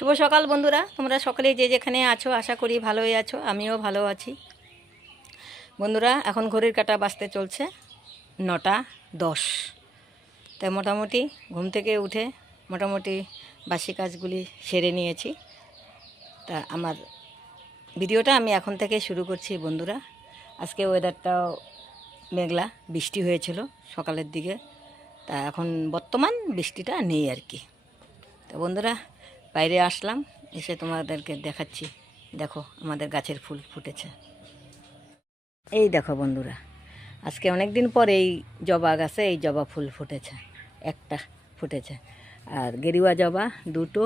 শুভ সকাল বন্ধুরা। তোমরা সকলেই যে যেখানে আছো, আশা করি ভালোই আছো। আমিও ভালো আছি। বন্ধুরা, এখন ঘড়ির কাটা বাঁচতে চলছে নটা দশ। তাই মোটামুটি ঘুম থেকে উঠে মোটামুটি বাসি কাজগুলি সেরে নিয়েছি। তা আমার ভিডিওটা আমি এখন থেকে শুরু করছি বন্ধুরা। আজকে ওয়েদারটাও মেঘলা, বৃষ্টি হয়েছিল সকালের দিকে। তা এখন বর্তমান বৃষ্টিটা নেই আর কি। তো বন্ধুরা বাইরে আসলাম, এসে তোমাদেরকে দেখাচ্ছি। দেখো, আমাদের গাছের ফুল ফুটেছে। এই দেখো বন্ধুরা, আজকে অনেক দিন পর এই জবা গাছে এই জবা ফুল ফুটেছে, একটা ফুটেছে। আর গেরুয়া জবা দুটো,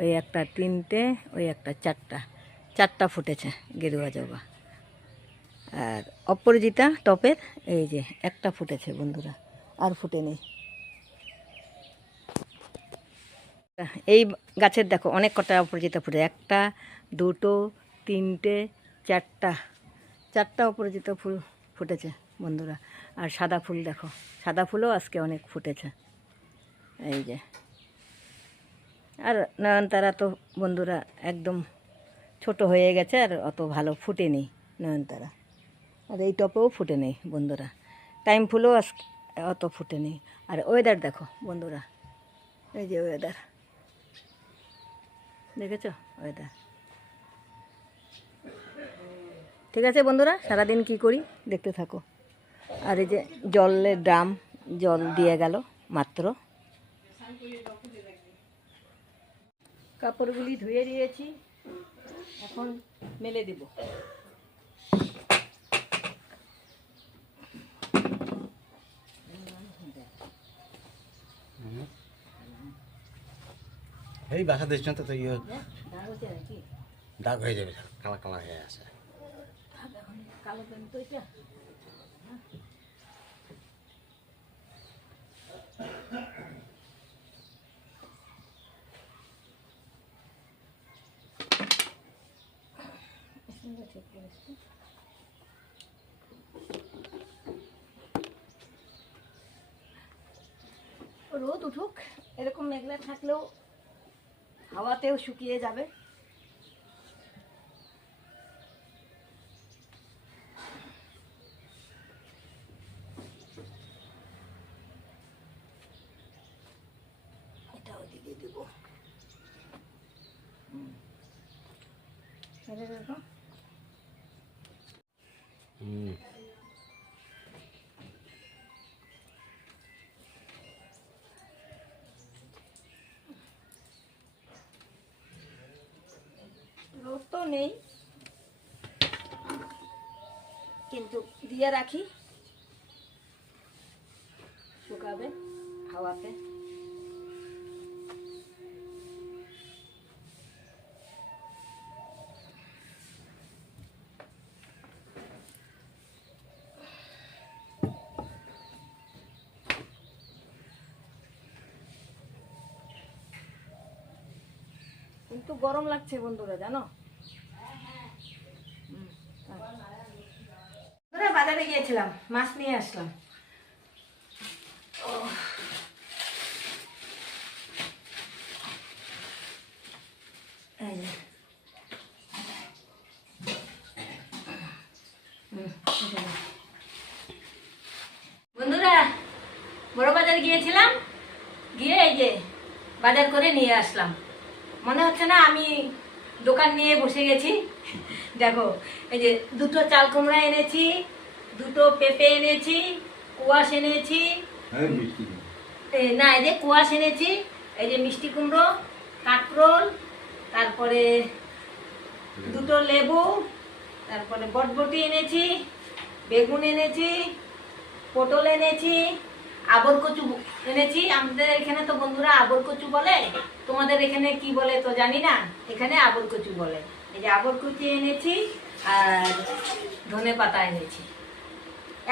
ওই একটা তিনটে, ওই একটা চারটা চারটা ফুটেছে গেরুয়া জবা। আর অপরাজিতা টপের, এই যে একটা ফুটেছে বন্ধুরা, আর ফুটে নেই এই গাছের দেখো অনেক কটা অপরাজিতা ফুটে একটা, দুটো, তিনটে, চারটা চারটা অপরাজিতা ফুল ফুটেছে বন্ধুরা। আর সাদা ফুল দেখো, সাদা ফুলও আজকে অনেক ফুটেছে। এই যে। আর নয়নতারা তো বন্ধুরা একদম ছোট হয়ে গেছে আর অত ভালো ফুটে নেই নয়নতারা। আর এই টপেও ফুটে নেই বন্ধুরা। টাইম ফুলও আজকে অত ফুটে নেই আর ওয়েদার দেখো বন্ধুরা। এই যে ওয়েদার দেখেছ? ওয়েদার ঠিক আছে বন্ধুরা, সারাদিন কি করি দেখতে থাকো। আর এই যে জলের ড্রাম, জল দিয়ে গেল মাত্র। কাপড়গুলি ধুয়ে দিয়েছি, এখন মেলে দিব। এই বাসা দেখছেন তো ইয়ে দাগ নাকি দাগ হয়ে যাবে কালা কালা হয়ে আছে। রোদ উঠুক এরকম মেঘলা থাকলেও হাওয়াতেও শুকিয়ে যাবে। নেই। কিন্তু দিয়ে রাখি। শুকাবে হাওয়াতে। কিন্তু গরম লাগছে বন্ধুরা জানো হুম, বন্ধুরা বাজারে গিয়েছিলাম, মাছ নিয়ে আসলাম। বন্ধুরা, বড় বাজারে গিয়েছিলাম, গিয়ে এই যে বাজার করে নিয়ে আসলাম। মনে হচ্ছে না আমি দোকান নিয়ে বসে গেছি। দেখো, এই যে দুটো চাল কুমড়া এনেছি দুটো পেঁপে এনেছি কুয়াশ এনেছি। না এই যে কুয়াশ এনেছি এই যে মিষ্টি কুমড়ো কাঁকরোল তারপরে দুটো লেবু তারপরে বটবটি এনেছি বেগুন এনেছি পটল এনেছি আবর কচু এনেছি। আমাদের এখানে তো বন্ধুরা আবর কচু বলে তোমাদের এখানে কি বলে তো জানি না। এখানে আবর কচু বলে। এই যে আবর কচু এনেছি আর ধনে পাতা এনেছি।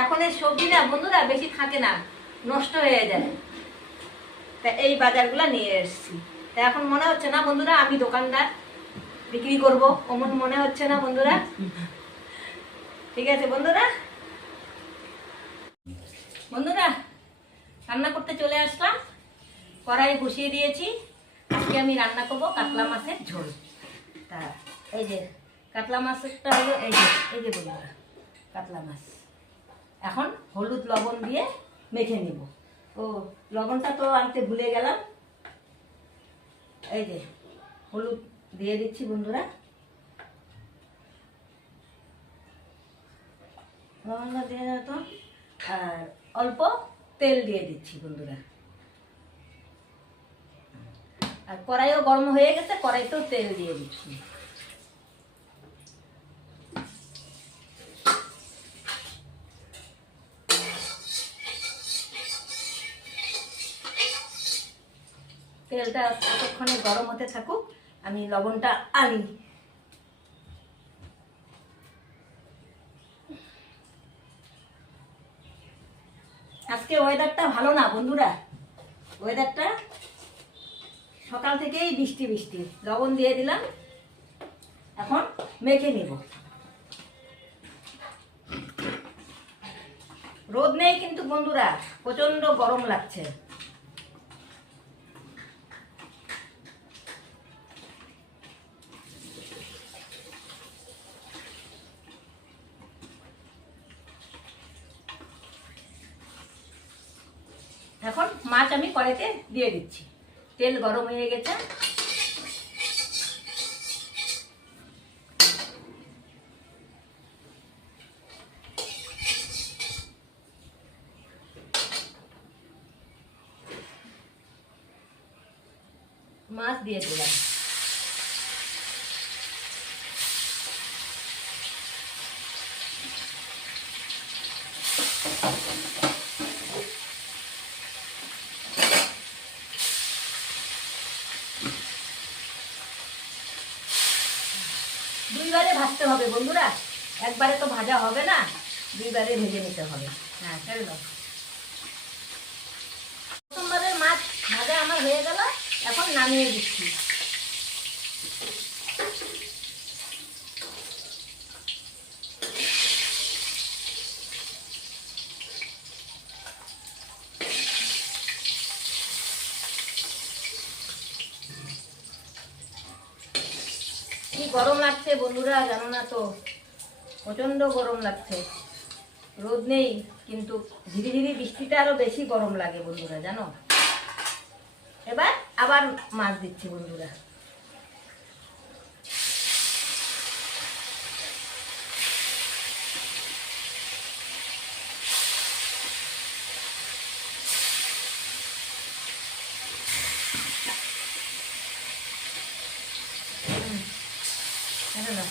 এখন এই সবজি না বন্ধুরা, বেশি থাকে না, নষ্ট হয়ে যায়। তা এই বাজারগুলো নিয়ে এসেছি। তা এখন মনে হচ্ছে না, বন্ধুরা, আমি দোকানদার, বিক্রি করব, অমন মনে হচ্ছে না, বন্ধুরা। ঠিক আছে, বন্ধুরা? বন্ধুরা, রান্না করতে চলে আসলাম। কড়াই বসিয়ে দিয়েছি। আজকে আমি রান্না করব কাতলা মাছের ঝোল। তা, এই যে, কাতলা মাছটা হলো এই যে এই যে বন্ধুরা, কাতলা মাছ। এখন হলুদ লবণ দিয়ে মেখে নিব। ও, লবণটা তো আনতে ভুলে গেলাম। এই যে, হলুদ দিয়ে দিচ্ছি বন্ধুরা। লবণটা দিয়ে তো, আর অল্প তেল দিয়ে দিচ্ছি বন্ধুরা। আর কড়াইও গরম হয়ে গেছে, কড়াইতেও তেল দিয়ে দিচ্ছি। তেলটা ততক্ষণে গরম হতে থাকুক, আমি লবণটা আনি। আজকে ওয়েদারটা ভালো না বন্ধুরা? ওয়েদারটা সকাল থেকেই বৃষ্টি বৃষ্টি। লবণ দিয়ে দিলাম, এখন মেখে নিব। রোদ নেই কিন্তু বন্ধুরা প্রচণ্ড গরম লাগছে এখন মাছ আমি কড়াইতে দিয়ে দিচ্ছি। তেল গরম হয়ে গেছে। মাছ দিয়ে দিলাম দুইবারে ভাজতে হবে বন্ধুরা একবারে তো ভাজা হবে না, দুইবারে ভেজে নিতে হবে। হ্যাঁ ছেড়ে দাও। প্রথমবারের মাছ ভাজা আমার হয়ে গেল, এখন নামিয়ে দিচ্ছি। গরম লাগছে বন্ধুরা, জানো না তো? প্রচণ্ড গরম লাগছে। রোদ নেই, কিন্তু ধীরে ধীরে বৃষ্টিটা আরও বেশি গরম লাগে বন্ধুরা, জানো? এবার আবার মাছ দিচ্ছি বন্ধুরা হুম, এটা নাও।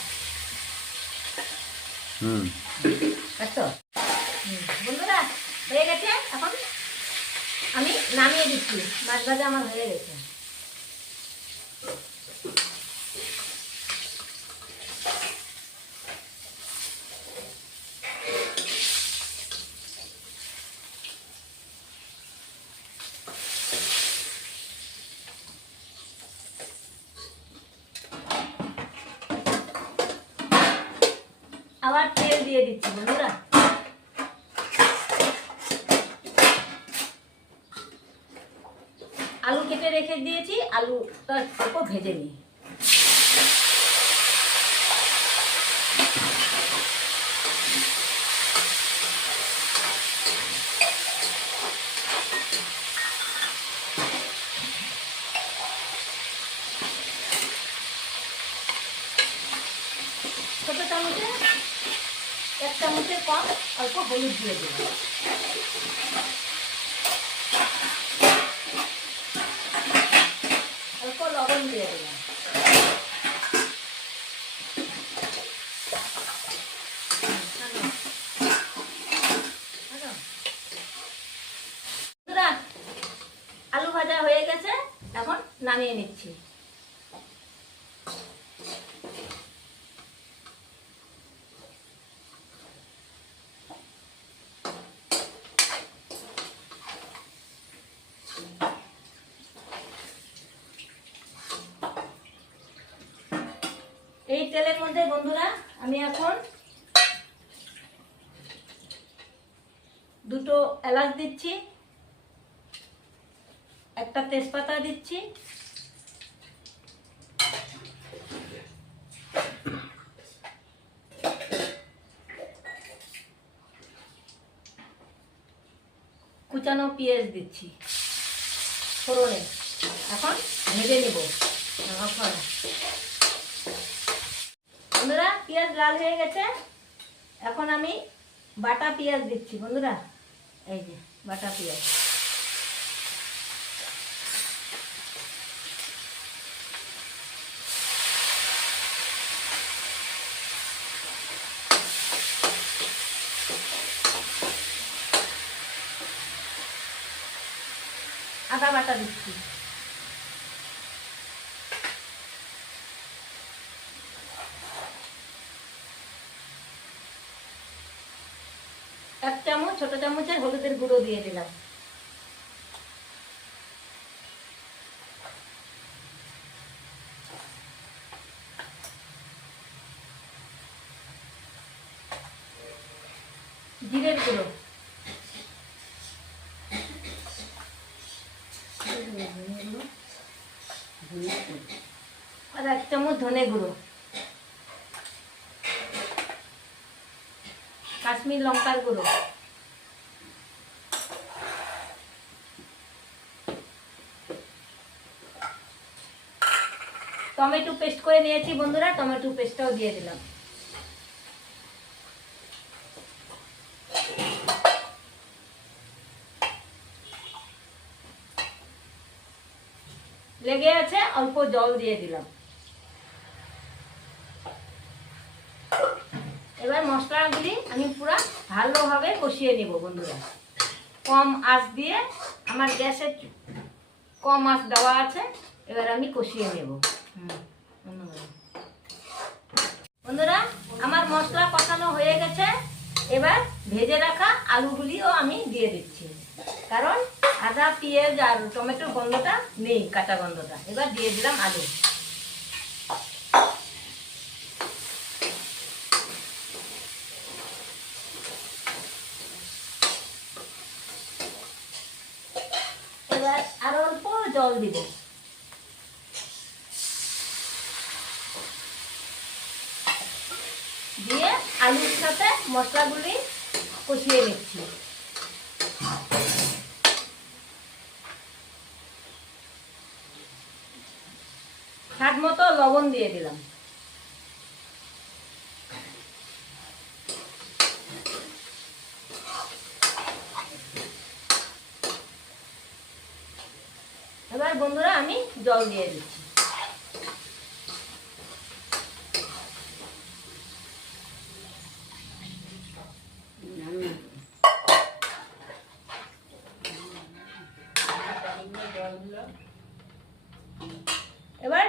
হুম দেখছ হুম, বন্ধুরা হয়ে গেছে এখন আমি নামিয়ে দিচ্ছি। মাছ ভাজা আমার হয়ে গেছে আবার তেল দিয়ে দিচ্ছি বন্ধুরা আলু কেটে রেখে দিয়েছি আলুটা অল্প ভেজে নিই ছোট চামচে, এক চামচের কম, অল্প হলুদ দিয়ে দেবো বিকেলের মধ্যে, বন্ধুরা, আমি এখন দুটো এলাচ দিচ্ছি, একটা তেজপাতা দিচ্ছি। কুচানো পেঁয়াজ দিচ্ছি, ফোড়নে। এখন ভেজে নেব। বন্ধুরা, পেঁয়াজ লাল হয়ে গেছে। এখন আমি বাটা পেঁয়াজ দিচ্ছি, বন্ধুরা। এই যে, বাটা পেঁয়াজ। আদা বাটা দিচ্ছি এক চামচ ছোট চামচের হলুদের গুঁড়ো দিয়ে দিলাম। জিরের গুঁড়ো। আর এক চামচ ধনে গুঁড়ো। কাশ্মীর লঙ্কার গুঁড়ো। টমেটো পেস্ট করে নিয়েছি বন্ধুরা, টমেটো পেস্টটাও দিয়ে দিলাম। লেগে আছে, অল্প জল দিয়ে দিলাম। এবার মশলাগুলি আমি পুরো ভালোভাবে কষিয়ে নেব বন্ধুরা। কম আঁচ দিয়ে, আমার গ্যাসে কম আঁচ দেওয়া আছে। এবার আমি কষিয়ে নেব। বন্ধুরা আমার মশলা কষানো হয়ে গেছে। এবার ভেজে রাখা আলুগুলিও আমি দিয়ে দিচ্ছি। কারণ আদা পেঁয়াজ আর টমেটোর গন্ধটা নেই কাঁচা গন্ধটা। এবার দিয়ে দিলাম আলু। এবার আরও অল্প জল দিব দিয়ে আলুর সাথে মশলাগুলি কষিয়ে নিচ্ছি। স্বাদ মতো লবণ দিয়ে দিলাম। এবার বন্ধুরা আমি জল দিয়ে দিচ্ছি।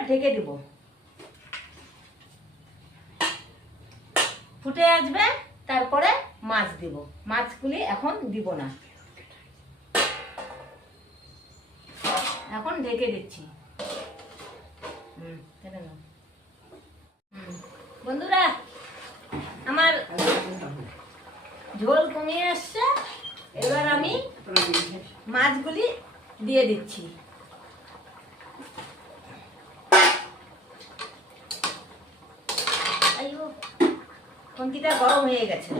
ঢেকে দিব। ফুটে আসবে, তারপরে মাছ দিব। মাছগুলি এখন দিব না। এখন ঢেকে দিচ্ছি। বন্ধুরা, আমার ঝোল কমিয়ে আসছে। এবার আমি মাছগুলি দিয়ে দিচ্ছি। খন্তিটা গরম হয়ে গেছে।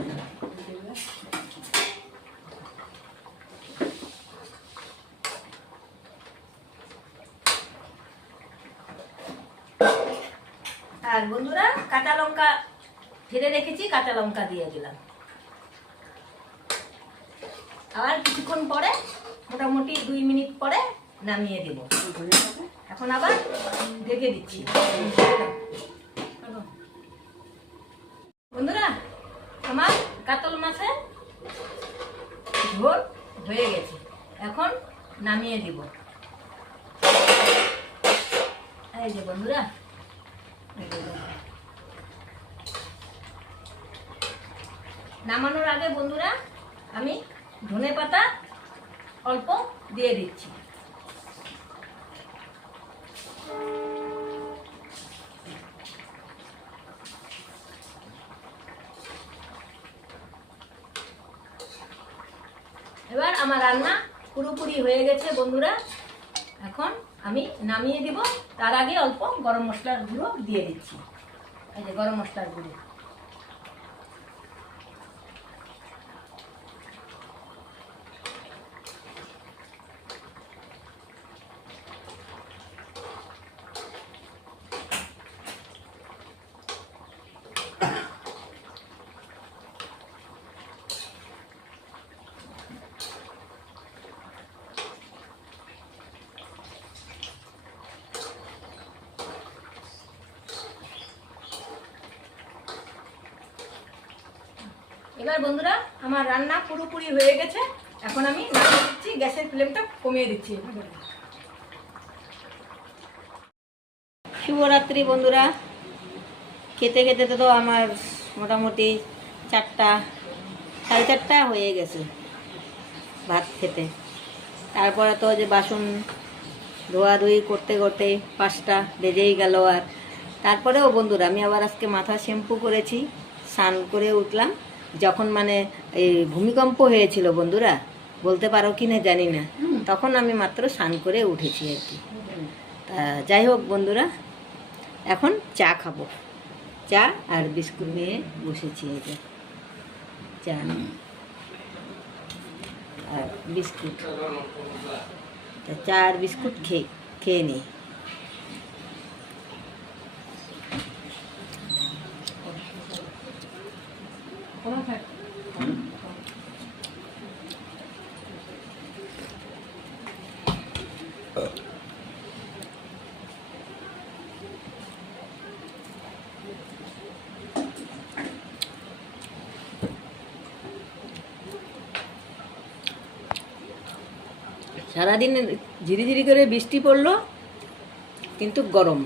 আর বন্ধুরা, কাঁচা লঙ্কা ফেলে রেখেছি, কাঁচা লঙ্কা দিয়ে দিলাম। আবার কিছুক্ষণ পরে, মোটামুটি দুই মিনিট পরে নামিয়ে দিব। এখন আবার ঢেকে দিচ্ছি বন্ধুরা আমার কাতল মাছের ঝোল হয়ে গেছে এখন নামিয়ে দিব এই যে বন্ধুরা। নামানোর আগে বন্ধুরা, আমি ধনে পাতা অল্প দিয়ে দিচ্ছি এবার আমার রান্না পুরোপুরি হয়ে গেছে, বন্ধুরা। এখন আমি নামিয়ে দিব। তার আগে অল্প গরম মশলার গুঁড়ো দিয়ে দিচ্ছি। এই যে গরম মশলার গুঁড়ো। এবার বন্ধুরা, আমার রান্না পুরোপুরি হয়ে গেছে। এখন আমি নামিয়ে দিচ্ছি, গ্যাসের ফ্লেমটা কমিয়ে দিচ্ছি। শিবরাত্রি বন্ধুরা। খেতে খেতে তো আমার মোটামুটি চারটা, সাড়ে চারটা হয়ে গেছে ভাত খেতে। তারপরে তো যে বাসন ধোয়াধুয়ি করতে করতে পাঁচটা বেজেই গেল আর। তারপরেও বন্ধুরা, আমি আবার আজকে মাথা শ্যাম্পু করেছি, স্নান করে উঠলাম। যখন মানে এই ভূমিকম্প হয়েছিল বন্ধুরা বলতে পারো কি না জানি না তখন আমি মাত্র স্নান করে উঠেছি আর কি। তা যাই হোক বন্ধুরা এখন চা খাব। চা আর বিস্কুট নিয়ে বসেছি এই যে। চা আর বিস্কুট। চা আর বিস্কুট খেয়ে খেয়ে নিই সারাদিন ঝিরি ঝিরি করে বৃষ্টি পড়ল, কিন্তু গরম।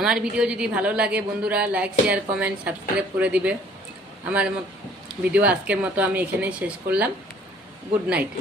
আমার ভিডিও যদি ভালো লাগে বন্ধুরা লাইক শেয়ার কমেন্ট সাবস্ক্রাইব করে দিবে। আমার ভিডিও আজকের মতো আমি এখানেই শেষ করলাম। Good night